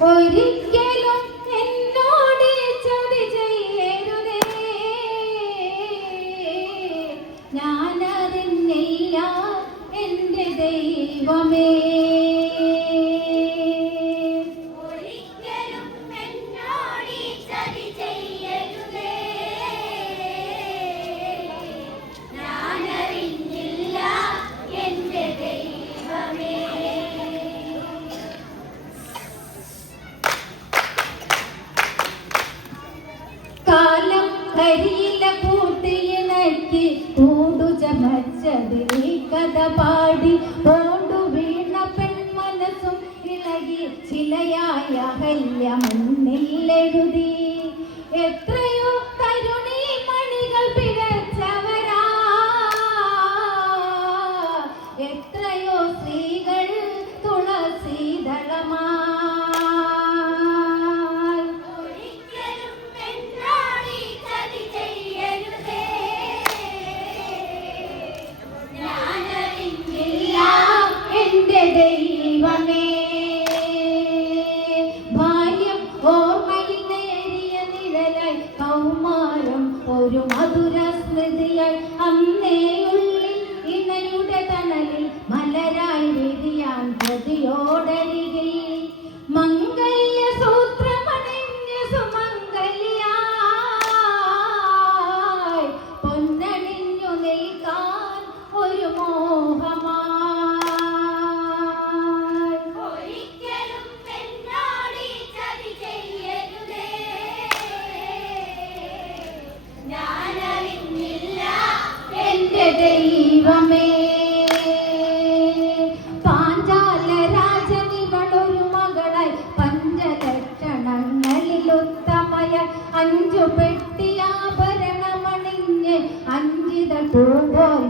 Hoy que los 어려워 അതിലുത്തമയ അഞ്ചു പെട്ടിയാഭരണമണിഞ്ഞ് അഞ്ചിത പൂപോൽ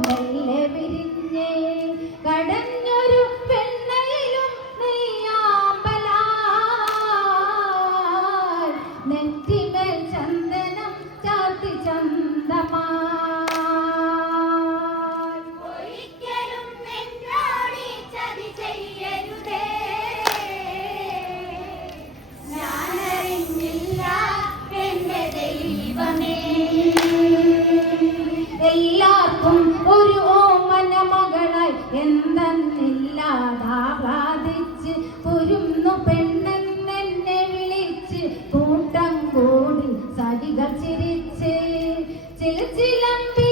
ചില ചിലമ്പി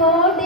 God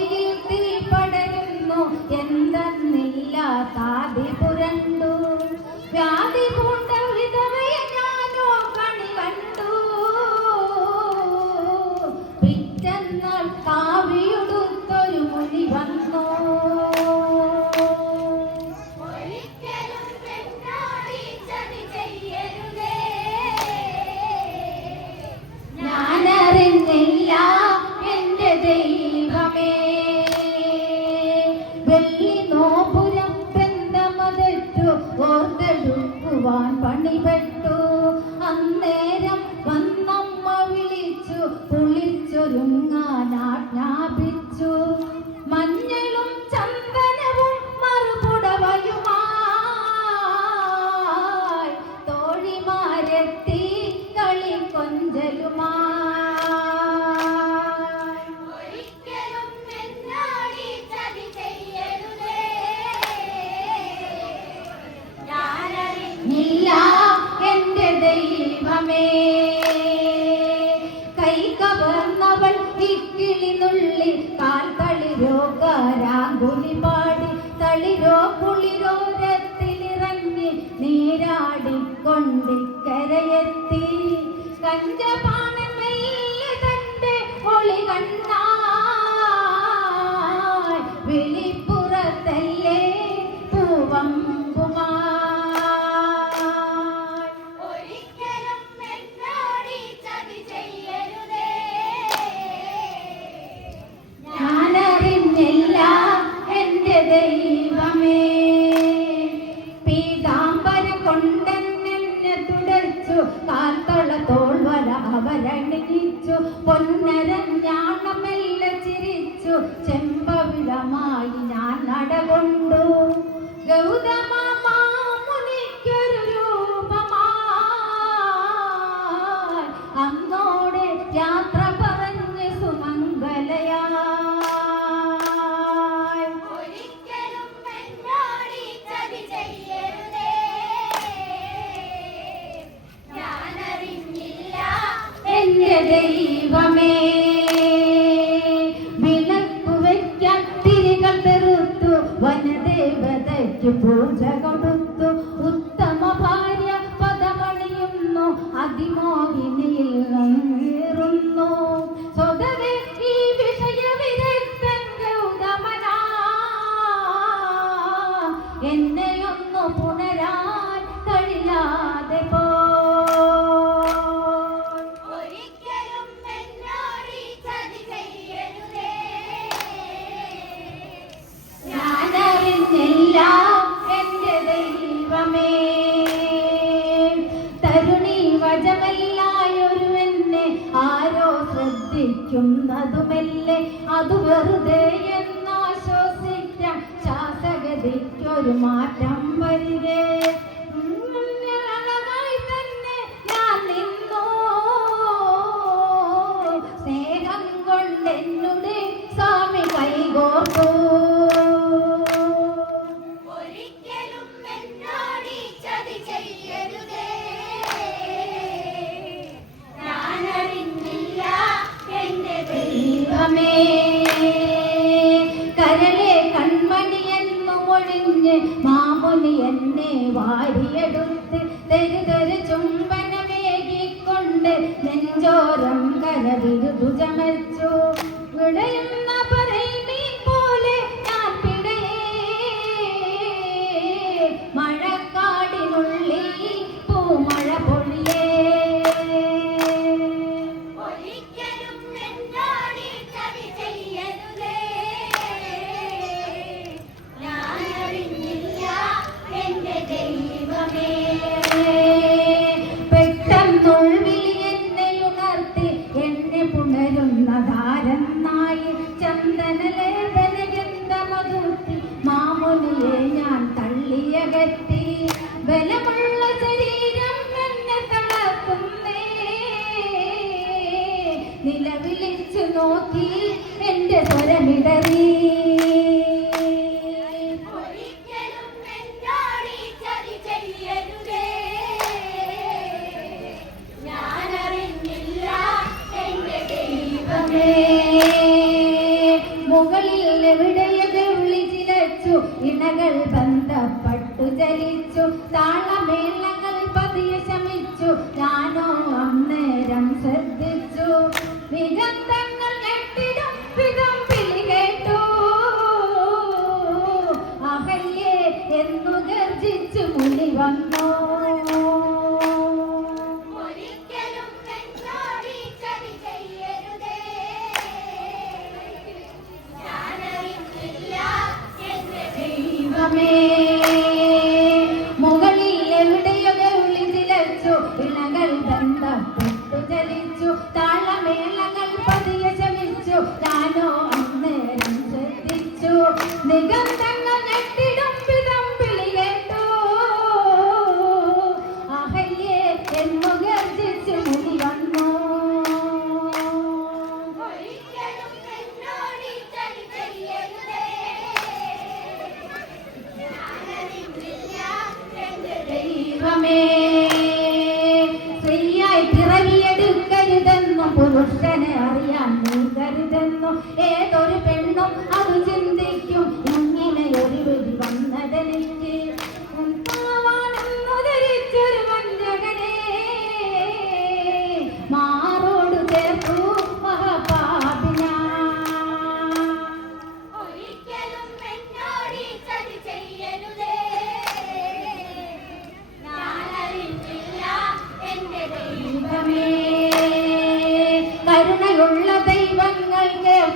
हमें അവരണിച്ചു പൊന്നരഞ്ഞാണമെല്ല ചിരിച്ചു. ചെമ്പവിടമായി ഞാൻ നടകൊണ്ടു. ഗൗതമ ഒരു മാറ്റം വരികേ ചുംബനമേകിക്കൊണ്ട് നെഞ്ചോരം കരവിരു ഭുജമച്ചു വിടയുന്ന നിലവിളിച്ചു നോക്കി എന്റെ സ്വരമിടറി മുകളിൽ എവിടെയത് വിളിച്ചിരച്ചു ഇണകൾ ബന്ധപ്പെട്ടു ചലിച്ചു. താളമേളങ്ങൾ പതിയ ശമിച്ചു. Déjame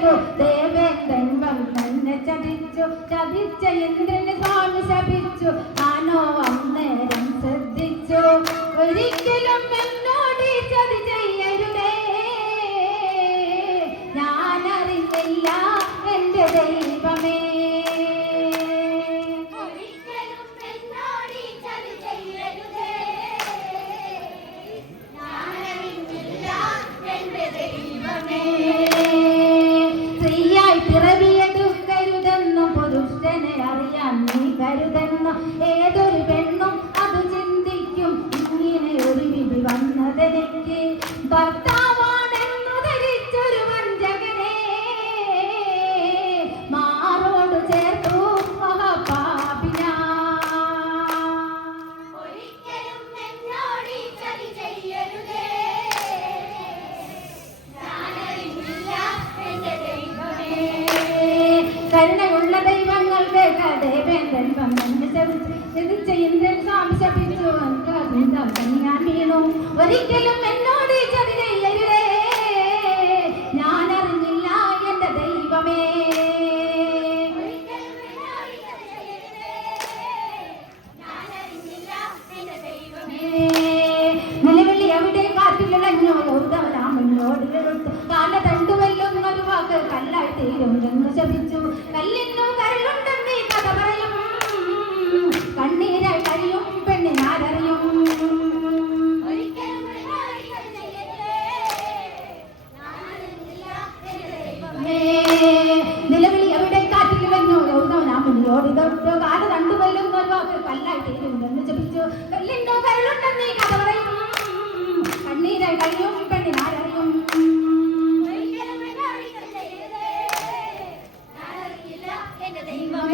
ചതിച്ചു ദേവേന്ദ്രൻ വന്നെ ചതിച്ചു. ചതിച്ച ഇന്ദ്രന് സ്വാമി ശപിച്ചു. ആനോ അന്നേരം ശ്രദ്ധിച്ചു. ഒരിക്കലും എന്നോ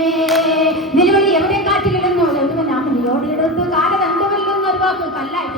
ദൈവമേ നിലവിളി എവിടെ കാറ്റിലിടുന്നു അടുത്ത് നാം നിയോടിയെടുത്ത് കാലതന്തമല്ലെന്നൊരു വാക്ക് കല്ലായി